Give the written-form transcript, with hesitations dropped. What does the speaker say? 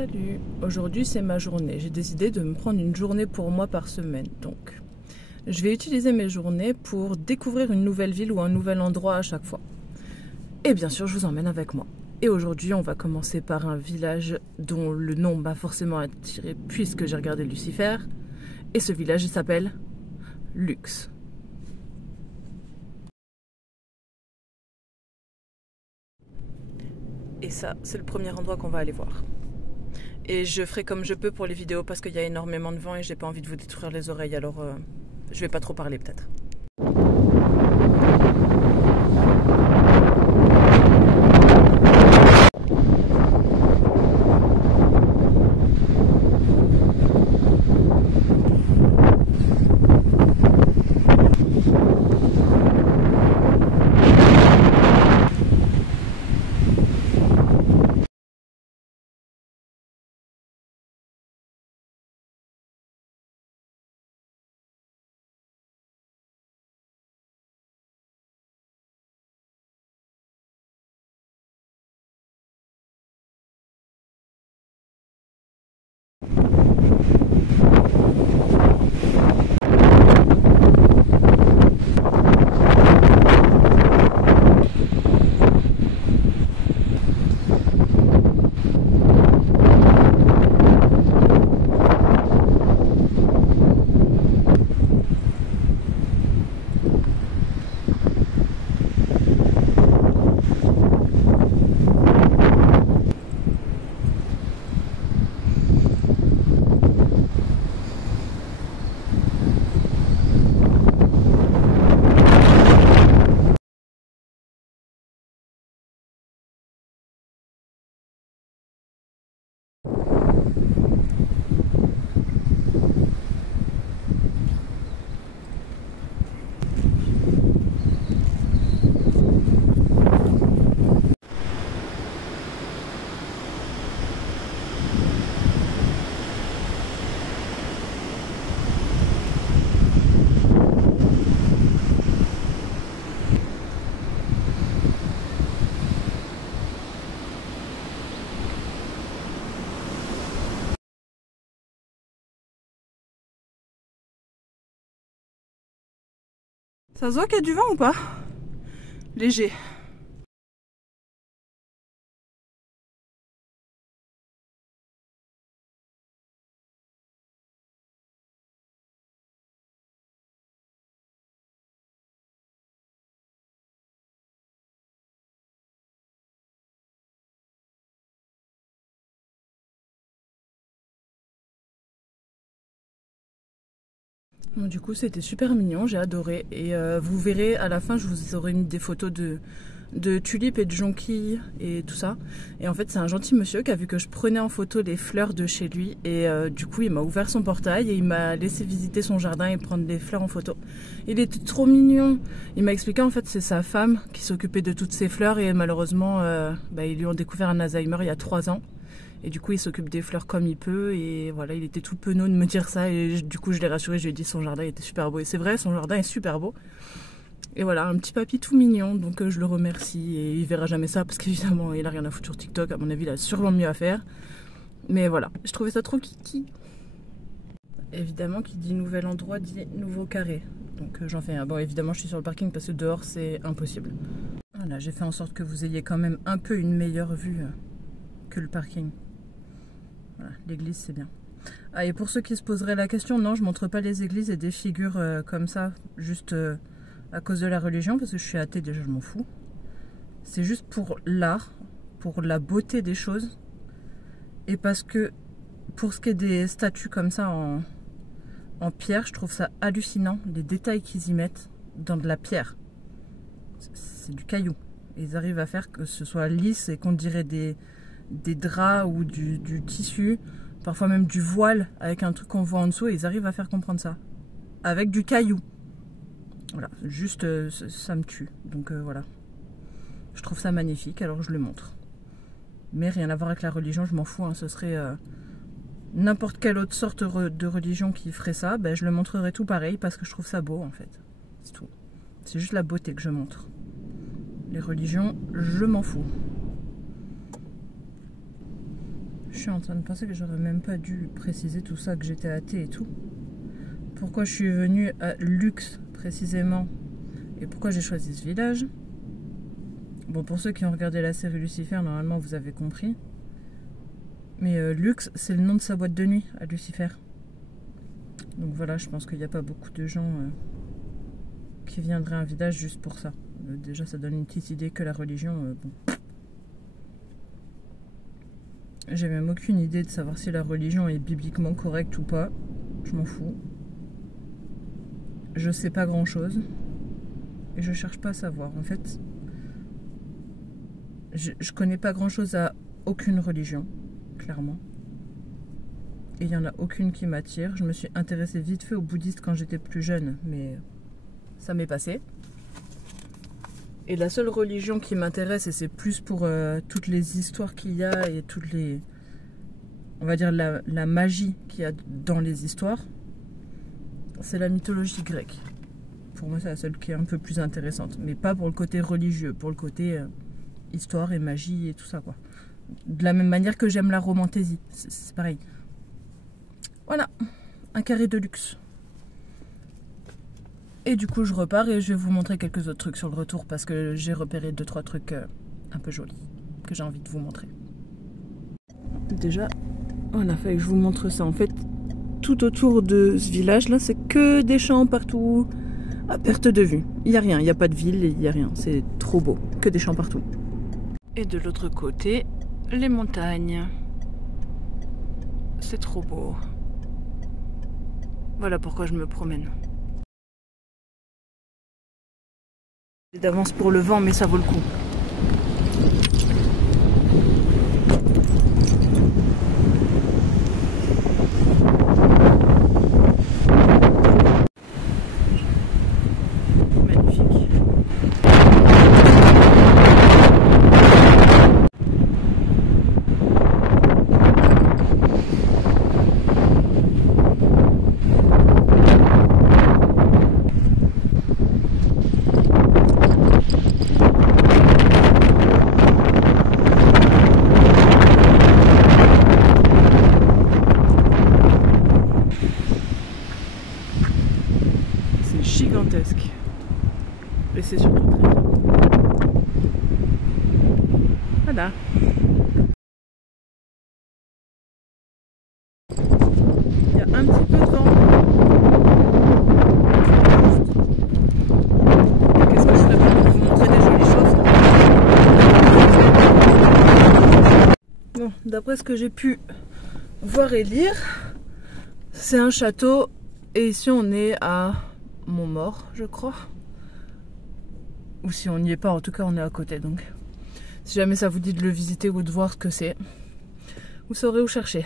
Salut, aujourd'hui c'est ma journée. J'ai décidé de me prendre une journée pour moi par semaine. Donc, je vais utiliser mes journées pour découvrir une nouvelle ville ou un nouvel endroit à chaque fois. Et bien sûr, je vous emmène avec moi. Et aujourd'hui, on va commencer par un village dont le nom m'a forcément attiré puisque j'ai regardé Lucifer. Et ce village, il s'appelle Lux. Et ça, c'est le premier endroit qu'on va aller voir. Et je ferai comme je peux pour les vidéos parce qu'il y a énormément de vent et j'ai pas envie de vous détruire les oreilles, alors je vais pas trop parler peut-être. Ça se voit qu'il y a du vent ou pas? Léger. Bon, du coup, c'était super mignon, j'ai adoré. Et vous verrez, à la fin, je vous aurai mis des photos de tulipes et de jonquilles et tout ça. Et en fait, c'est un gentil monsieur qui a vu que je prenais en photo les fleurs de chez lui. Et du coup, il m'a ouvert son portail et il m'a laissé visiter son jardin et prendre des fleurs en photo. Il était trop mignon. Il m'a expliqué, en fait, c'est sa femme qui s'occupait de toutes ces fleurs. Et malheureusement, ils lui ont découvert un Alzheimer il y a 3 ans. Et du coup, il s'occupe des fleurs comme il peut. Et voilà, il était tout penaud de me dire ça. Et du coup, je l'ai rassuré. Je lui ai dit son jardin était super beau. Et c'est vrai, son jardin est super beau. Et voilà, un petit papy tout mignon. Donc je le remercie. Et il verra jamais ça parce qu'évidemment, il a rien à foutre sur TikTok. À mon avis, il a sûrement mieux à faire. Mais voilà, je trouvais ça trop kiki. Évidemment, qui dit nouvel endroit dit nouveau carré. Donc j'en fais un. Bon, évidemment, je suis sur le parking parce que dehors, c'est impossible. Voilà, j'ai fait en sorte que vous ayez quand même un peu une meilleure vue que le parking. Voilà, l'église c'est bien. Ah, et pour ceux qui se poseraient la question, non, je montre pas les églises et des figures comme ça, juste à cause de la religion, parce que je suis athée déjà, je m'en fous. C'est juste pour l'art, pour la beauté des choses, et parce que pour ce qui est des statues comme ça en pierre, je trouve ça hallucinant, les détails qu'ils y mettent dans de la pierre. C'est du caillou. Ils arrivent à faire que ce soit lisse et qu'on dirait des draps ou du tissu, parfois même du voile avec un truc qu'on voit en dessous, et ils arrivent à faire comprendre ça avec du caillou. Voilà, juste ça me tue. Donc voilà, je trouve ça magnifique, alors je le montre. Mais rien à voir avec la religion, je m'en fous, hein. Ce serait n'importe quelle autre sorte de religion qui ferait ça, ben, je le montrerais tout pareil parce que je trouve ça beau en fait. C'est tout. C'est juste la beauté que je montre. Les religions, je m'en fous. Je Je suis en train de penser que j'aurais même pas dû préciser tout ça, que j'étais athée et tout. Pourquoi je suis venue à Lux précisément et pourquoi j'ai choisi ce village. Bon, pour ceux qui ont regardé la série Lucifer, normalement vous avez compris. Mais Lux, c'est le nom de sa boîte de nuit à Lucifer. Donc voilà, je pense qu'il n'y a pas beaucoup de gens qui viendraient à un village juste pour ça. Déjà, ça donne une petite idée que la religion, bon. J'ai même aucune idée de savoir si la religion est bibliquement correcte ou pas. Je m'en fous. Je sais pas grand chose. Et je cherche pas à savoir. En fait, je connais pas grand chose à aucune religion, clairement. Et il y en a aucune qui m'attire. Je me suis intéressée vite fait aux bouddhistes quand j'étais plus jeune, mais ça m'est passé. Et la seule religion qui m'intéresse, et c'est plus pour toutes les histoires qu'il y a et toutes les, on va dire la magie qu'il y a dans les histoires, c'est la mythologie grecque. Pour moi, c'est la seule qui est un peu plus intéressante, mais pas pour le côté religieux, pour le côté histoire et magie et tout ça, quoi. De la même manière que j'aime la romantaisie, c'est pareil. Voilà, un carré de luxe. Et du coup, je repars et je vais vous montrer quelques autres trucs sur le retour parce que j'ai repéré 2-3 trucs un peu jolis que j'ai envie de vous montrer. Déjà, voilà, fallait que je vous montre ça. En fait, tout autour de ce village-là, c'est que des champs partout, à perte de vue. Il n'y a rien, il n'y a pas de ville, il n'y a rien. C'est trop beau, que des champs partout. Et de l'autre côté, les montagnes. C'est trop beau. Voilà pourquoi je me promène. D'avance pour le vent, mais ça vaut le coup. Magnifique. Gigantesque. Et c'est surtout très très beau. Voilà. Il y a un petit peu de vent. Qu'est-ce que je ferais bien pour vous montrer des jolies choses? Bon, d'après ce que j'ai pu voir et lire, c'est un château et ici on est à Montmort, je crois. Ou si on n'y est pas, en tout cas on est à côté. Donc si jamais ça vous dit de le visiter ou de voir ce que c'est, vous saurez où chercher.